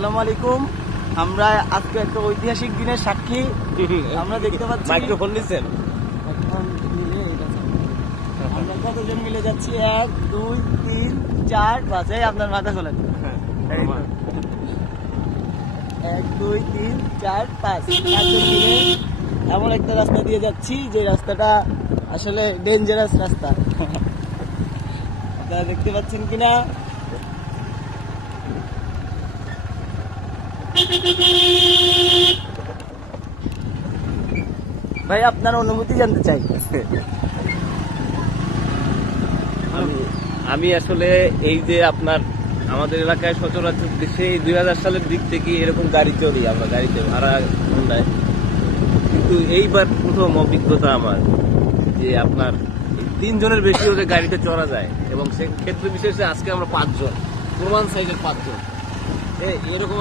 আসসালামু আলাইকুম। আমরা আজকে একটা ঐতিহাসিক দিনের সাক্ষী। আমরা দেখতে পাচ্ছি মাইক্রোফোন নিছেন, আমরা কতজন মিলে যাচ্ছি? 1 2 3 4 5। এই আপনার মাথা খোলেন। 1 2 3 4 5 চারজন মিলে এমন একটা রাস্তা দিয়ে যাচ্ছি যে রাস্তাটা আসলে ডেঞ্জারাস রাস্তা। আপনারা দেখতে পাচ্ছেন কিনা? ভাই আপনার অনুভূতি জানতে চাই। আমি আসলে এই যে আপনার আমাদের এলাকায় সচরাচর দেশে 2000 সালের দিক থেকে এরকম গাড়ি চলি, আমরা গাড়িতে ভাড়া হন্ডায়, কিন্তু এইবার প্রথম অভিজ্ঞতা আমার যে আপনার 3 জনের বেশি ওদের গাড়িতে চড়া যায়, এবং সে ক্ষেত্রে বিশেষে আজকে আমরা 5 জন, প্রমাণ সাইজের 5 জন। এরকম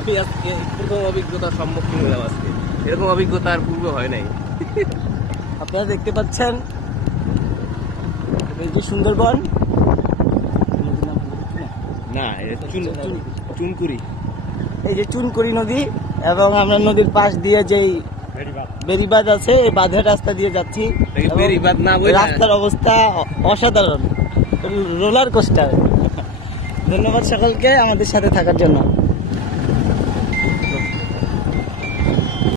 আমি আজকে প্রথম অভিজ্ঞতার সম্মুখীন হলাম। আজকে এরকম অভিজ্ঞতা আর পূর্বে হয় নাই। আপনারা দেখতে পাচ্ছেন এই যে সুন্দরবন, না চুনকুড়ি, এই যে চুনকুড়ি নদী, এবং আমরা নদীর পাশ দিয়ে যেই বেড়িবাঁধ আছে এই বাঁধের রাস্তা দিয়ে যাচ্ছি। রাস্তার অবস্থা অসাধারণ, রোলার কোস্টার। ধন্যবাদ সকলকে আমাদের সাথে থাকার জন্য।